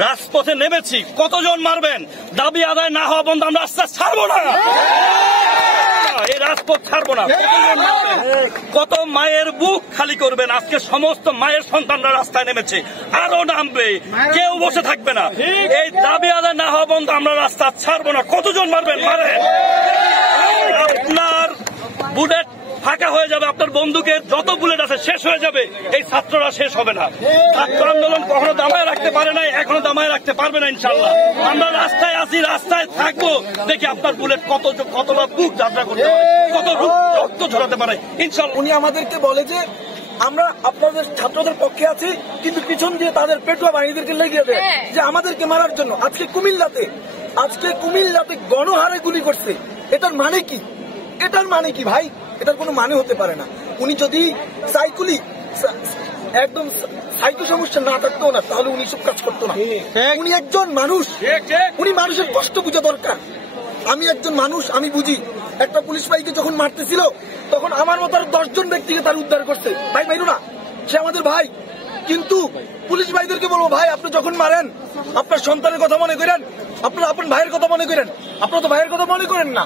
রাজপথে নেমেছি, কতজন মারবেন? দাবি আদায় না হওয়া বন্ধ আমরা রাস্তা ছাড়বো না, এই রাজপথ ছাড়বো না। কত মায়ের বুক খালি করবেন? আজকে সমস্ত মায়ের সন্তানরা রাস্তায় নেমেছে, আরো নামবে, কেউ বসে থাকবে না। এই দাবি আদায় না হওয়া বন্ধ আমরা রাস্তা ছাড়বো না। কতজন মারবেন? মারেন। আপনার বুলেট ফাঁকা হয়ে যাবে, আপনার বন্দুকের যত বুলেট আছে শেষ হয়ে যাবে, এই ছাত্ররা শেষ হবে না। ছাত্র আন্দোলন কখনো দামায় রাখতে পারে নাই, এখনো দামায় রাখতে পারবে না ইনশাল্লাহ। আমরা রাস্তায় আছি, রাস্তায় থাকবো, দেখি আপনার বুলেট কতটা বুক যাত্রা করতে পারে, কত রক্ত ঝরাতে পারে ইনশাল্লাহ। উনি আমাদেরকে বলে যে আমরা আপনাদের ছাত্রদের পক্ষে আছি, কিন্তু পিছন দিয়ে তাদের পেটুয়া বাহিনীদেরকে লেগে দেয় যে আমাদেরকে মারার জন্য। আজকে কুমিল্লাতে গণহারে গুলি করছে, এটার মানে কি? এটার মানে কি ভাই? এটার কোনো মানে হতে পারে না। উনি যদি একদম সাইকো সমস্যা না থাকতো না, তাহলে উনি সব কাজ করতো না। উনি একজন মানুষ, উনি মানুষের কষ্ট বোঝা দরকার। আমি একজন মানুষ, আমি বুঝি। একটা পুলিশ ভাইকে যখন মারতেছিল, তখন আমার মতো 10 জন ব্যক্তিকে তার উদ্ধার করছে। ভাই মাইরু না, সে আমাদের ভাই। কিন্তু পুলিশ ভাইদেরকে বলবো, ভাই আপনি যখন মারেন আপনার সন্তানের কথা মনে করেন, আপনার আপনার ভাইয়ের কথা মনে করেন। আপনারা তো ভাইয়ের কথা মনে করেন না,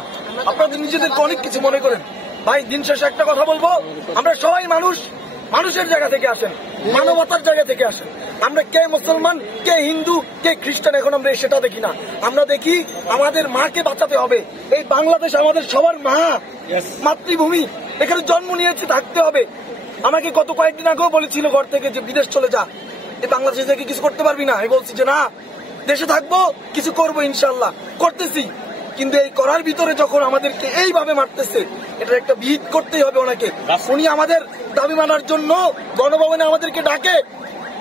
আপনারা তো নিজেদেরকে অনেক কিছু মনে করেন। ভাই দিন শেষে একটা কথা বলবো, আমরা সবাই মানুষ, মানুষের জায়গা থেকে আসেন, মানবতার জায়গা থেকে আসেন। আমরা কে মুসলমান, কে হিন্দু, কে খ্রিস্টান, এখন আমরা সেটা দেখি না। আমরা দেখি আমাদের মাকে বাঁচাতে হবে। এই বাংলাদেশ আমাদের সবার মা, মাতৃভূমি, এখানে জন্ম নিয়েছে, থাকতে হবে। আমাকে গত কয়েকদিন আগেও বলেছিল ঘর থেকে যে বিদেশ চলে যা, এই বাংলাদেশে থেকে কিছু করতে পারবি না। আমি বলছি যে না, দেশে থাকবো, কিছু করবো, ইনশাল্লাহ করতেছি। কিন্তু এই করার ভিতরে যখন আমাদেরকে এইভাবে মারতেছে, এটা একটা বিহিত করতেই হবে ওনাকে। উনি আমাদের দাবি মানার জন্য গণভবনে আমাদেরকে ডাকে,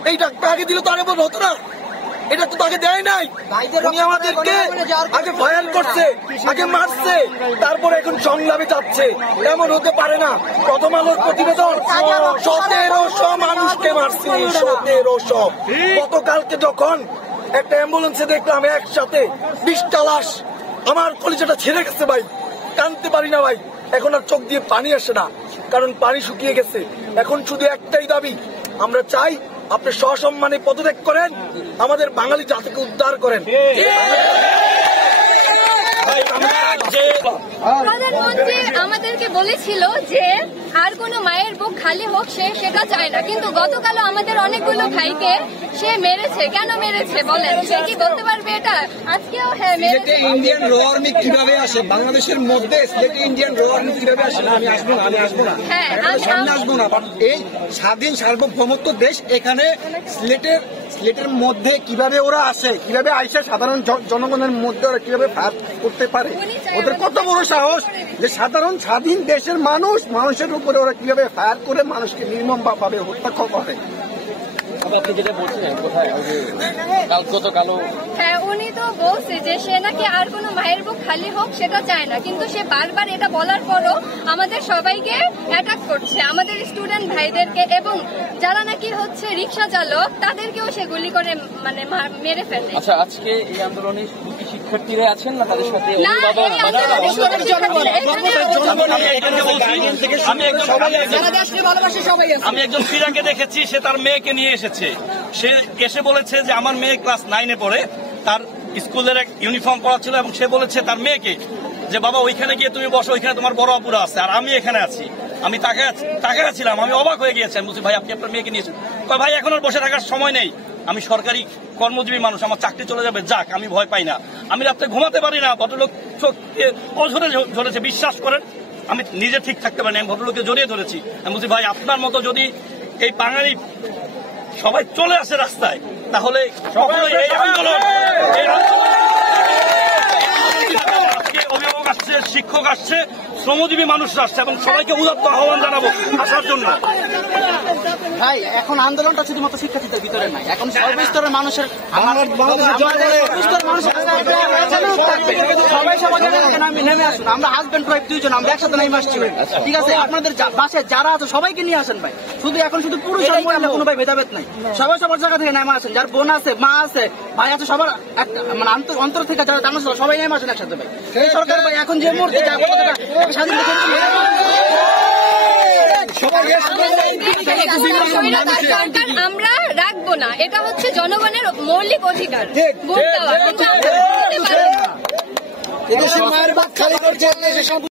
এই ডাকটা আগে দিলে তো আগে হতো না, এটা তো তাকে দেয় নাই। উনি আমাদেরকে আগে ভয়ান করছে, আগে মারছে, তারপরে এখন সংলাপে যাচ্ছে। এমন হতে পারে না। প্রথম আলোর প্রতিবেদন 1700 মানুষকে মারছে, 1700। গতকালকে যখন একটা অ্যাম্বুলেন্সে দেখলাম একসাথে 20টা লাশ, আমার কলিজাটা ছেড়ে গেছে ভাই, কাঁদতে পারি না ভাই। এখন আর চোখ দিয়ে পানি আসে না, কারণ পানি শুকিয়ে গেছে। এখন শুধু একটাই দাবি, আমরা চাই আপনি সসম্মানে পদত্যাগ করেন, আমাদের বাঙালি জাতিকে উদ্ধার করেন। প্রধানমন্ত্রী আমাদেরকে বলেছিল যে আর কোনো মায়ের বুক খালি হোক, সে সেটা চায় না। কিন্তু গতকালও আমাদের অনেকগুলো ভাইকে সে মেরেছে। কেন মেরেছে বলেন? সে কি বলতে পারবে এটা? আজকেও হ্যাঁ মেরেছে। ইন্ডিয়ান র আর্মি কিভাবে আসে বাংলাদেশের মধ্যে? সিলেটে ইন্ডিয়ান র আর্মি কিভাবে আসে? আমি আসবো না, হ্যাঁ সামনে আসবো না। এই স্বাধীন সার্বভৌমত্ব দেশ, এখানে সিলেটের মধ্যে কিভাবে ওরা আসে, কিভাবে আইসা সাধারণ জনগণের মধ্যে ওরা কিভাবে ফায়ার করতে পারে? ওদের কত বড় সাহস যে সাধারণ স্বাধীন দেশের মানুষের উপরে ওরা কিভাবে ফায়ার করে মানুষকে নির্মম ভাবে হত্যা করে। হ্যাঁ, উনি তো বলছে যে সে নাকি আর কোনো মায়ের বুক খালি হোক সেটা চায় না। কিন্তু সে বারবার এটা বলার পরও আমাদের সবাইকে অ্যাটাক করছে, আমাদের স্টুডেন্ট ভাইদেরকে, এবং যারা নাকি হচ্ছে রিক্সা চালক তাদেরকেও সে গুলি করে মানে মেরে ফেলে। আচ্ছা, আজকে এই আন্দোলনে শিক্ষার্থীরা আছেন না তাদের সাথে? আমি একজন ফিরাকে দেখেছি, সে তার মেয়েকে নিয়ে এসেছে। সে এসে বলেছে যে আমার মেয়ে ক্লাস 9-এ পড়ে, তার স্কুলের এক ইউনিফর্ম পরা ছিল, এবং সে বলেছে তার মেয়েকে যে বাবা ওইখানে গিয়ে তুমি বসো, ওইখানে তোমার বড় আপুরা আছে আর আমি এখানে আছি। আমি তাকায় ছিলাম, আমি অবাক হয়ে গিয়েছি। আমি বলছি ভাই আপনি আপনার মেয়েকে নিয়েছেন? ভাই এখন আর বসে থাকার সময় নেই, আমি সরকারি কর্মজীবী মানুষ, আমার চাকরি চলে যাবে, যাক, আমি ভয় পাই না। আমি রাত্রে ঘুমাতে পারি না, ভদ্রলোক চোখে ধরেছে, বিশ্বাস করেন আমি নিজে ঠিক থাকতে পারি না, আমি ভদ্রলোককে জড়িয়ে ধরেছি। আমি বলছি ভাই আপনার মতো যদি এই বাঙালি সবাই চলে আসে রাস্তায়, তাহলে সকলে এই আন্দোলন অভিভাবক আসছে, শিক্ষক আসছে, শ্রমজীবী মানুষরা আসছে, এবং সবাইকে উদাত্ত আহ্বান জানাবো আসার জন্য। ভাই এখন আন্দোলনটা শুধুমাত্র শিক্ষার্থীদের ভিতরে নাই, এখন সর্বস্তরের মানুষের সবাই সমাজে নেমে আসুন। আমরা হাজবেন্ড ওয়াইফ 2 জন আমরা একসাথে নেমে আসছি, ঠিক আছে? আপনাদের বাসায় যারা আছে সবাইকে নিয়ে আসেন ভাই, শুধু এখন শুধু পুরুষ মহিলা কোনো ভাই ভেদাভেদ নাই, সবাই সবার জায়গা থেকে নেমে আসেন। যার বোন আছে, মা আছে, ভাই আছে, সবার মানে অন্তর থেকে যারা জানা সবাই নেমে আসেন একসাথে ভাই। এই সরকার ভাই এখন যে মুহূর্তে স্বাধীন স্বৈরাচার সরকার আমরা রাখবো না, এটা হচ্ছে জনগণের মৌলিক অধিকার ভোট দেওয়া, কিন্তু আমরা দিতে পারি না।